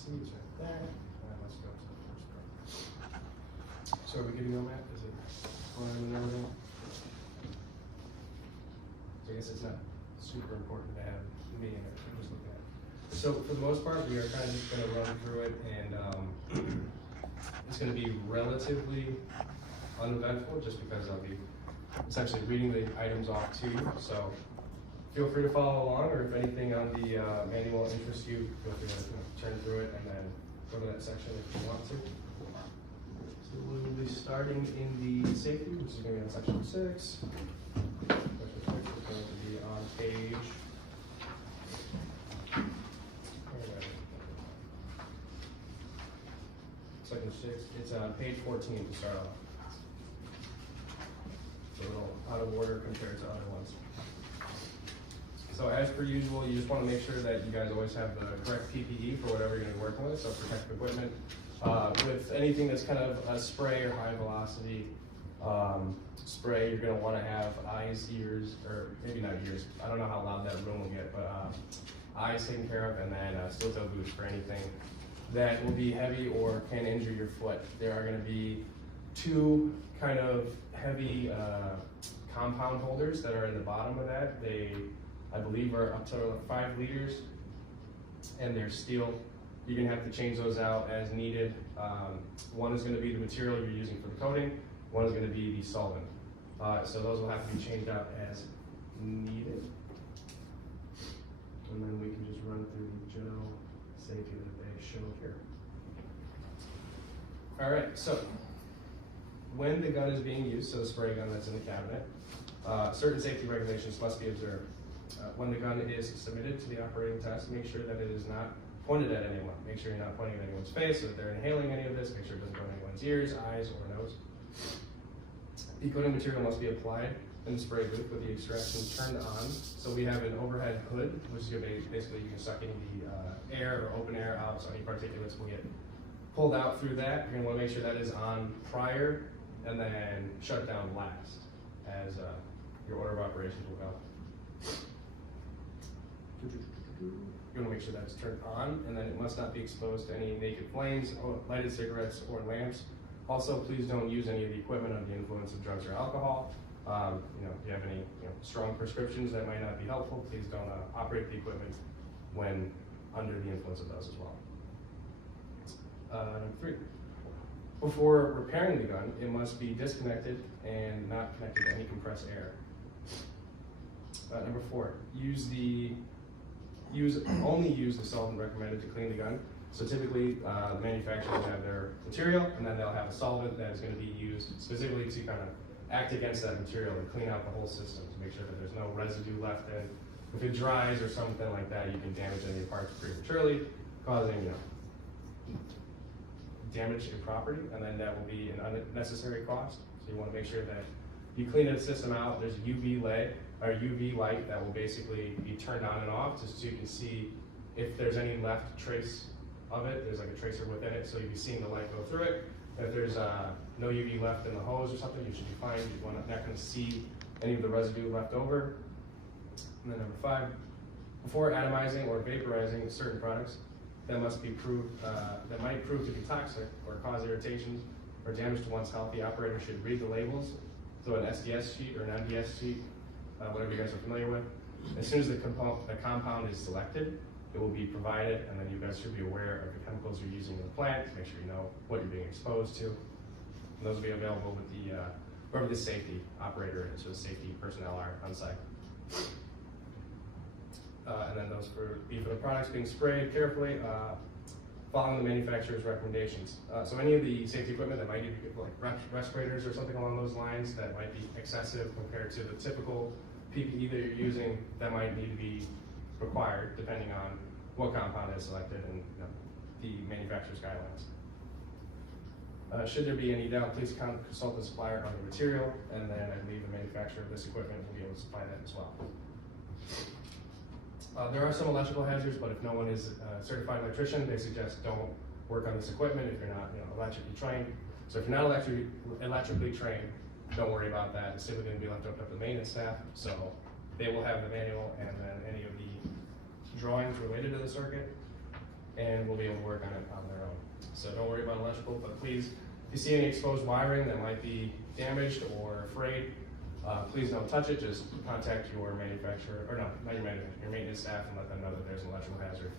see is right there. Let's go to the first part. So are we good to go, Matt? Is it fine and everything? So I guess it's not super important to have me in it. I'm just looking at it. So for the most part, we are kind of just going to run through it, and it's going to be relatively uneventful just because I'll be essentially reading the items off to you. So feel free to follow along, or if anything on the manual interests you, feel free to turn through it and then go to that section if you want to. So we'll be starting in the safety, which is going to be on section 6. Section 6 is going to be on page. Section 6, it's on page 14 to start off. It's a little out of order compared to other ones. So as per usual, you just want to make sure that you guys always have the correct PPE for whatever you're going to be working with, so protective equipment. With anything that's kind of a spray or high velocity spray, you're going to want to have eyes, ears, or maybe not ears, I don't know how loud that room will get, but eyes taken care of, and then steel-toe boots for anything that will be heavy or can injure your foot. There are going to be 2 kind of heavy compound holders that are in the bottom of that. They, I believe, are up to 5 liters, and they're steel. You're going to have to change those out as needed. One is going to be the material you're using for the coating. One is going to be the solvent. So those will have to be changed out as needed. And then we can just run through the general safety that they show here. All right, so when the gun is being used, so the spray gun that's in the cabinet, certain safety regulations must be observed. When the gun is submitted to the operating test, make sure that it is not pointed at anyone. Make sure you're not pointing at anyone's face, so if they're inhaling any of this, make sure it doesn't go in anyone's ears, eyes, or nose. The coating material must be applied in the spray booth with the extraction turned on. So we have an overhead hood, which is going to be basically you can suck any air or open air out, so any particulates will get pulled out through that. You're going to want to make sure that is on prior and then shut down last as your order of operations will go. You want to make sure that's turned on, and then it must not be exposed to any naked flames, lighted cigarettes, or lamps. Also, please don't use any of the equipment under the influence of drugs or alcohol. If you have any strong prescriptions that might not be helpful, please don't operate the equipment when under the influence of those as well. Number 3, before repairing the gun, it must be disconnected and not connected to any compressed air. Number 4, only use the solvent recommended to clean the gun. So typically, the manufacturers have their material, and then they'll have a solvent that is going to be used specifically to kind of act against that material and clean out the whole system to make sure that there's no residue left in. If it dries or something like that, you can damage any parts prematurely, causing damage to property, and then that will be an unnecessary cost. So you want to make sure that you clean the system out. There's a UV light that will basically be turned on and off just so you can see if there's any left trace of it. There's like a tracer within it, so you'll be seeing the light go through it. If there's no UV left in the hose or something, you should be fine. You're not going to see any of the residue left over. And then number 5, before atomizing or vaporizing certain products that might prove to be toxic or cause irritations or damage to one's health, the operator should read the labels, so an SDS sheet or an NDS sheet, whatever you guys are familiar with. As soon as the compound is selected, it will be provided, and then you guys should be aware of the chemicals you're using in the plant to make sure you know what you're being exposed to. And those will be available with the wherever the safety operator is, or the safety personnel are on site. And then those for the products being sprayed carefully, following the manufacturer's recommendations. So any of the safety equipment that might need to be like respirators or something along those lines that might be excessive compared to the typical PPE that you're using, that might need to be required depending on what compound is selected and the manufacturer's guidelines. Should there be any doubt, please consult the supplier on the material, and then I believe the manufacturer of this equipment will be able to supply that as well. There are some electrical hazards, but if no one is a certified electrician, they suggest don't work on this equipment if you're not electrically trained. So if you're not electrically trained, don't worry about that. It's typically going to be left up to the maintenance staff, so they will have the manual and then any of the drawings related to the circuit. and we'll be able to work on it on their own. So don't worry about electrical, but please, if you see any exposed wiring that might be damaged or frayed, please don't touch it. Just contact your manufacturer, or not your manufacturer, your maintenance staff, and let them know that there's an electrical hazard.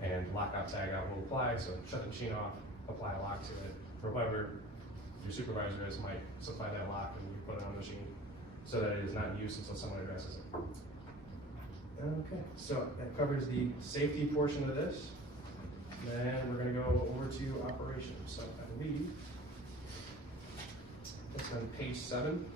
And lockout tagout will apply, so shut the machine off, apply a lock to it, or whoever your supervisor is might supply that lock and you put it on the machine so that it is not in use until someone addresses it. Okay, so that covers the safety portion of this. Then we're going to go over to operations. So I believe that's on page 7.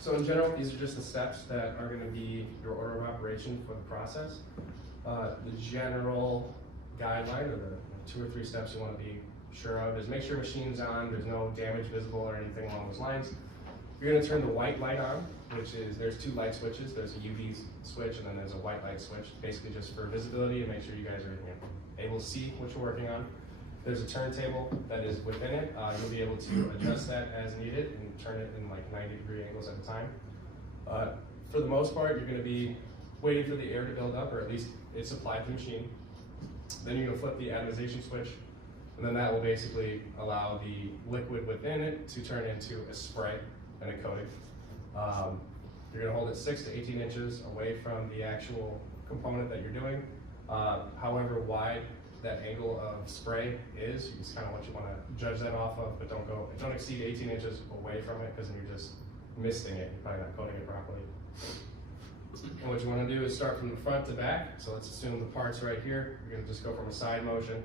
So in general, these are just the steps that are going to be your order of operation for the process. The general guideline, or the 2 or 3 steps you want to be sure of, is make sure machine's on, there's no damage visible or anything along those lines. You're going to turn the white light on, which is, there's 2 light switches. There's a UV switch and then there's a white light switch, basically just for visibility and make sure you guys are able to see what you're working on. There's a turntable that is within it. You'll be able to adjust that as needed and turn it in like 90-degree angles at a time. For the most part, you're going to be waiting for the air to build up, or at least it's applied to the machine. Then you're going to flip the atomization switch, and then that will basically allow the liquid within it to turn into a spray and a coating. You're going to hold it 6 to 18 inches away from the actual component that you're doing. However wide that angle of spray is kind of what you want to judge that off of, but don't exceed 18 inches away from it, because then you're just misting it. You're probably not coating it properly. And what you want to do is start from the front to back. So let's assume the part's right here. You're going to just go from a side motion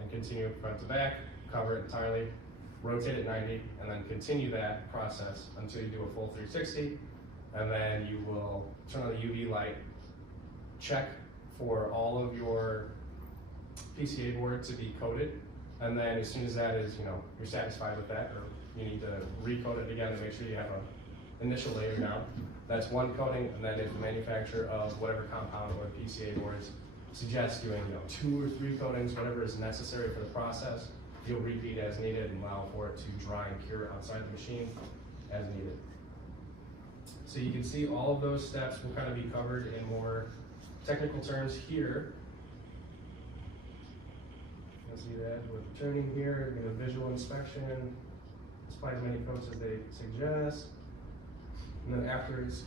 and continue front to back, cover it entirely, rotate it 90, and then continue that process until you do a full 360. And then you will turn on the UV light, check for all of your PCA board to be coated, and then as soon as that is, you're satisfied with that, or you need to recoat it again to make sure you have an initial layer down. That's one coating, and then if the manufacturer of whatever compound or PCA boards suggests doing 2 or 3 coatings, whatever is necessary for the process, you'll repeat as needed and allow for it to dry and cure outside the machine as needed. So you can see all of those steps will kind of be covered in more technical terms here. See that with turning here, get a visual inspection, apply as many coats as they suggest, and then after it's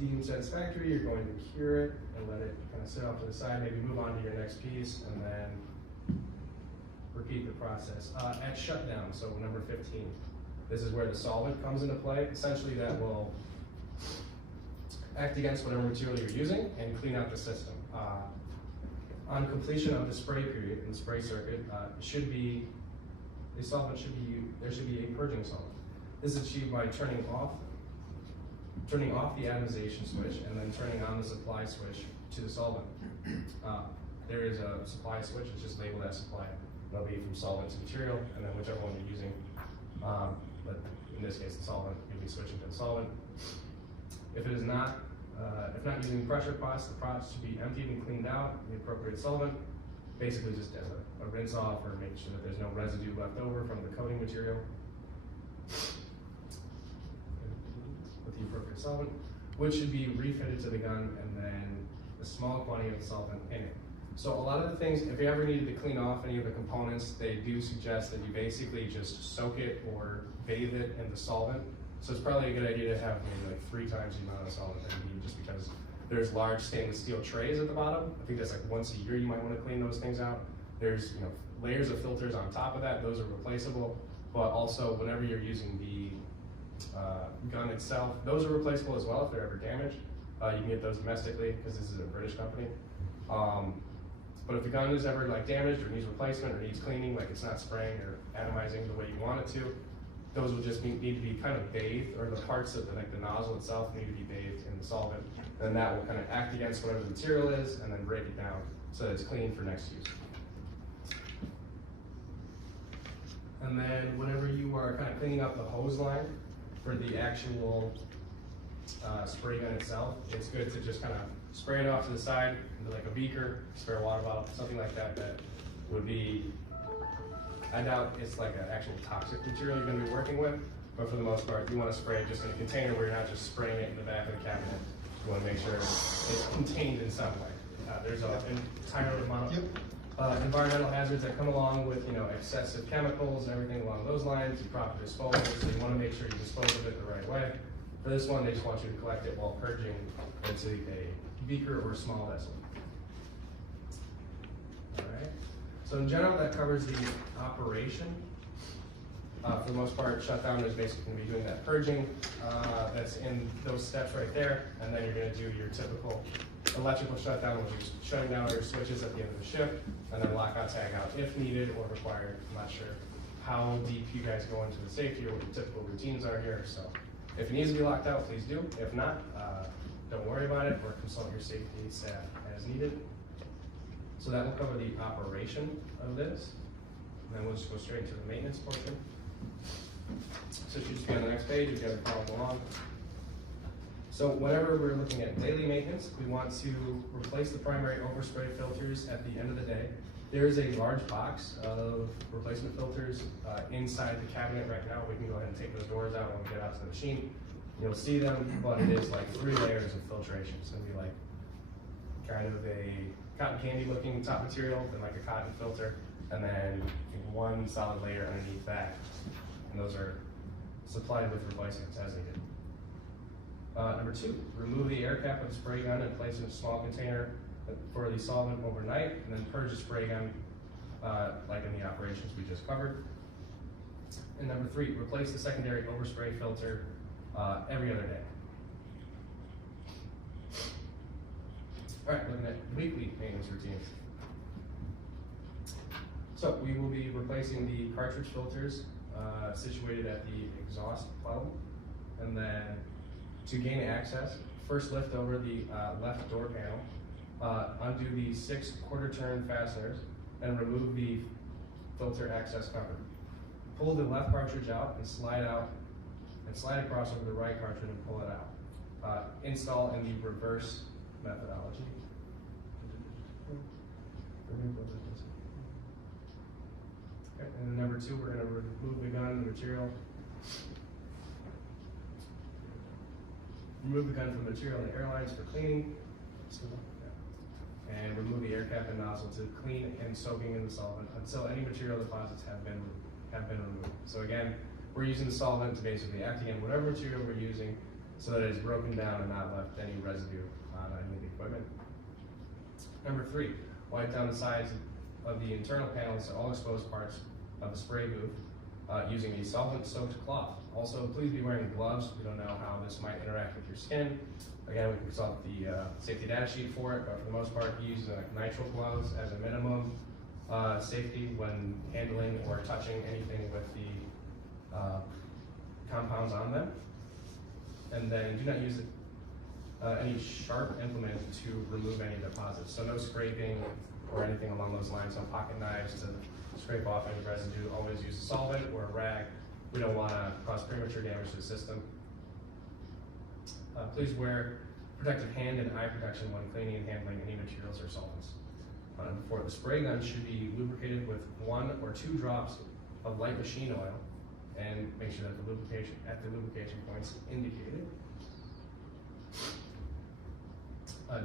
deemed satisfactory, you're going to cure it and let it kind of sit off to the side, maybe move on to your next piece, and then repeat the process. At shutdown, so number 15, this is where the solvent comes into play. Essentially that will act against whatever material you're using and clean out the system. On completion of the spray period and spray circuit, there should be a purging solvent. This is achieved by turning off the atomization switch and then turning on the supply switch to the solvent. There is a supply switch, it's just labeled as supply. That'll be from solvent to material, and then whichever one you're using. But in this case, the solvent, you'll be switching to the solvent. If not using pressure pots, the pots should be emptied and cleaned out in the appropriate solvent, basically just as a rinse off, or make sure that there's no residue left over from the coating material. With the appropriate solvent, which should be refitted to the gun, and then a small quantity of solvent in it. So a lot of the things, if you ever needed to clean off any of the components, they do suggest that you basically just soak it or bathe it in the solvent. So it's probably a good idea to have maybe like 3 times the amount of solvent that you need, just because there's large stainless steel trays at the bottom. I think that's like once a year you might want to clean those things out. There's layers of filters on top of that, those are replaceable. But also whenever you're using the gun itself, those are replaceable as well if they're ever damaged. You can get those domestically because this is a British company. But if the gun is ever damaged or needs replacement or needs cleaning, like it's not spraying or atomizing the way you want it to, those will just need to be kind of bathed, or the parts of the nozzle itself need to be bathed in the solvent. And that will kind of act against whatever the material is and then break it down so that it's clean for next use. And then whenever you are kind of cleaning up the hose line for the actual spray gun itself, it's good to just kind of spray it off to the side into like a beaker, spare water bottle, something like that, that would be I doubt it's like an actual toxic material you're gonna be working with, but for the most part, you wanna spray it just in a container where you're not just spraying it in the back of the cabinet. You wanna make sure it's contained in some way. There's an entire amount of environmental hazards that come along with, excessive chemicals and everything along those lines, proper disposal, so you wanna make sure you dispose of it the right way. For this one, they just want you to collect it while purging into a beaker or a small vessel. All right. So in general, that covers the operation. For the most part, shutdown is basically going to be doing that purging. That's in those steps right there, and then you're going to do your typical electrical shutdown, which is shutting down all your switches at the end of the shift, and then lockout, tag out if needed or required. I'm not sure how deep you guys go into the safety or what your typical routines are here. So if it needs to be locked out, please do. If not, don't worry about it, or consult your safety staff as needed. So that will cover the operation of this. And then we'll just go straight into the maintenance portion. So it should just be on the next page if you have a follow along. So whenever we're looking at daily maintenance, we want to replace the primary overspray filters at the end of the day. There is a large box of replacement filters inside the cabinet right now. We can go ahead and take those doors out when we get out to the machine. You'll see them, but it is like 3 layers of filtration. So it'll be like kind of a cotton candy looking top material, then like a cotton filter, and then one solid layer underneath that. And those are supplied with replacements as needed. Number 2, remove the air cap of the spray gun and place it in a small container for the solvent overnight, and then purge the spray gun like in the operations we just covered. And number 3, replace the secondary overspray filter every other day. All right, looking at weekly maintenance routines. So we will be replacing the cartridge filters situated at the exhaust level, and then to gain access, first lift over the left door panel, undo the 6 quarter-turn fasteners, and remove the filter access cover. Pull the left cartridge out and slide across over the right cartridge and pull it out. Install in the reverse methodology. Okay, and then number 2, we're going to remove the gun, the material. Remove the gun from the material and the airlines for cleaning. And remove the air cap and nozzle to clean and soaking in the solvent until any material deposits have been removed. So again, we're using the solvent to basically act again whatever material we're using so that it is broken down and not left any residue on any of the equipment. Number 3, wipe down the sides of the internal panels to all exposed parts of the spray booth using a solvent-soaked cloth. Also, please be wearing gloves. We don't know how this might interact with your skin. Again, we can consult the safety data sheet for it, but for the most part, use nitrile gloves as a minimum safety when handling or touching anything with the compounds on them. And then do not use any sharp implement to remove any deposits. So no scraping or anything along those lines, no pocket knives to scrape off any residue. Always use a solvent or a rag. We don't want to cause premature damage to the system. Please wear protective hand and eye protection when cleaning and handling any materials or solvents. For the spray gun should be lubricated with 1 or 2 drops of light machine oil, and make sure that the lubrication points indicated.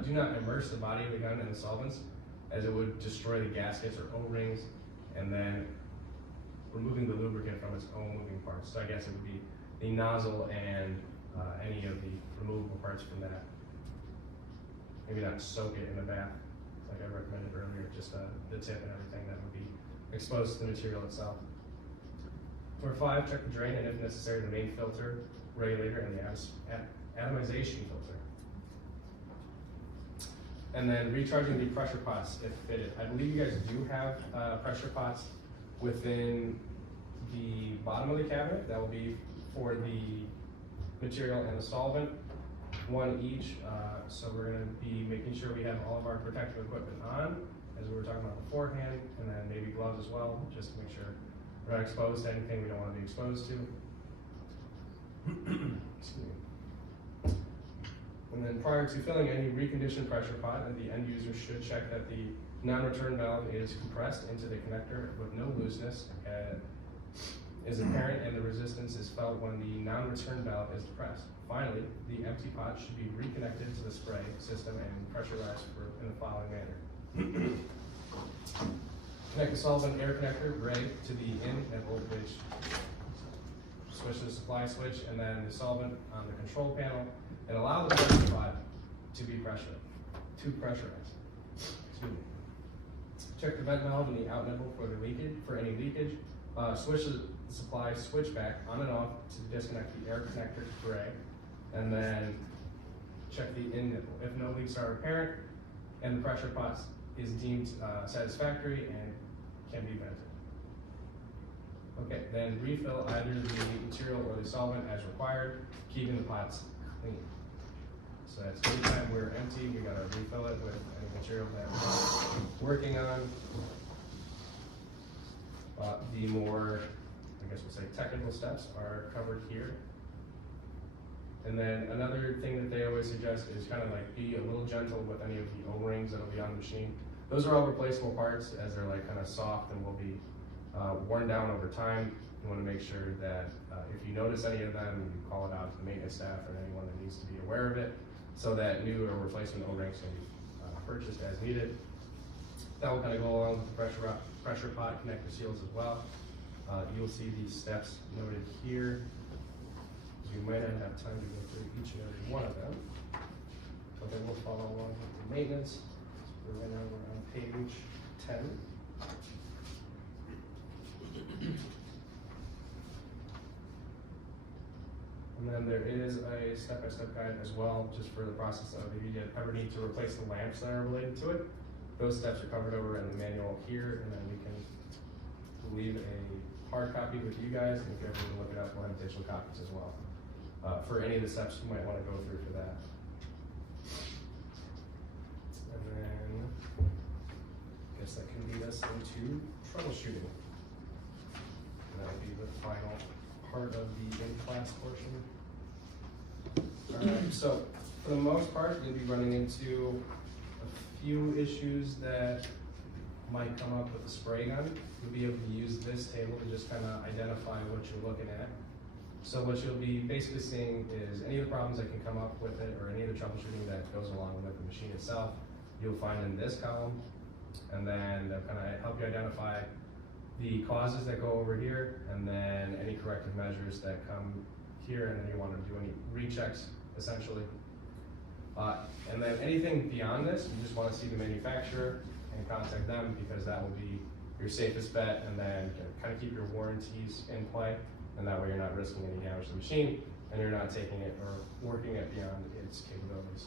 Do not immerse the body of the gun in the solvents, as it would destroy the gaskets or O-rings, and then removing the lubricant from its own moving parts. So I guess it would be the nozzle and any of the removable parts from that. Maybe not soak it in a bath, like I recommended earlier, just the tip and everything that would be exposed to the material itself. For 5, check the drain and if necessary the main filter, regulator, and the atomization filter. And then recharging the pressure pots if fitted. I believe you guys do have pressure pots within the bottom of the cabinet. That will be for the material and the solvent, 1 each. So we're going to be making sure we have all of our protective equipment on, as we were talking about beforehand, and then maybe gloves as well, just to make sure we're not exposed to anything we don't want to be exposed to. Excuse me. And then prior to filling any reconditioned pressure pot, the end user should check that the non-return valve is compressed into the connector with no looseness is apparent and the resistance is felt when the non-return valve is depressed. Finally, the empty pot should be reconnected to the spray system and pressurized in the following manner. Connect the solvent air connector gray to the in and voltage switch to the supply switch, and then the solvent on the control panel, and allow the pressure pot to be pressurized. Excuse me. Check the vent valve and the out nipple for any leakage. Switch the supply switch back on and off to disconnect the air connector to gray, and then check the in nipple. If no leaks are apparent and the pressure pot is deemed satisfactory and can be vented. Okay, then refill either the material or the solvent as required, keeping the pots clean. So that's anytime we're empty, we gotta refill it with any material that we're working on. The more, I guess we'll say, technical steps are covered here. And then another thing that they always suggest is kind of like be a little gentle with any of the O-rings that'll be on the machine. Those are all replaceable parts, as they're like kind of soft and will be worn down over time. You want to make sure that if you notice any of them, you call it out to the maintenance staff or anyone that needs to be aware of it, so that new or replacement O-rings can be purchased as needed. That will kind of go along with the pressure pot connector seals as well. You'll see these steps noted here. We might not have time to go through each and every one of them, but then we'll follow along with the maintenance. So right now we're on page 10. And then there is a step-by-step guide as well, just for the process of if you ever need to replace the lamps that are related to it. Those steps are covered over in the manual here, and then we can leave a hard copy with you guys, and if you ever need to look it up, we'll have digital copies as well. For any of the steps you might want to go through for that. And then, I guess that can lead us into troubleshooting. And that'll be the final part of the in-class portion. Alright, so for the most part, you'll be running into a few issues that might come up with the spray gun. You'll be able to use this table to just kind of identify what you're looking at. So what you'll be basically seeing is any of the problems that can come up with it, or any of the troubleshooting that goes along with the machine itself, you'll find in this column. And then they'll kind of help you identify the causes that go over here, and then any corrective measures that come here, and then you want to do any rechecks, essentially. And then anything beyond this, you just want to see the manufacturer and contact them, because that will be your safest bet, and then kind of keep your warranties in play. And that way you're not risking any damage to the machine, and you're not taking it or working it beyond its capabilities.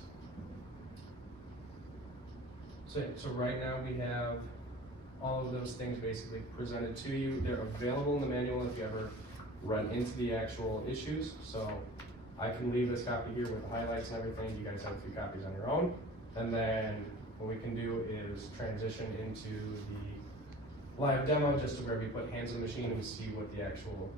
So right now we have all of those things basically presented to you. They're available in the manual if you ever run into the actual issues. So I can leave this copy here with the highlights and everything. You guys have a few copies on your own. And then what we can do is transition into the live demo, just to where we put hands on the machine and we see what the actual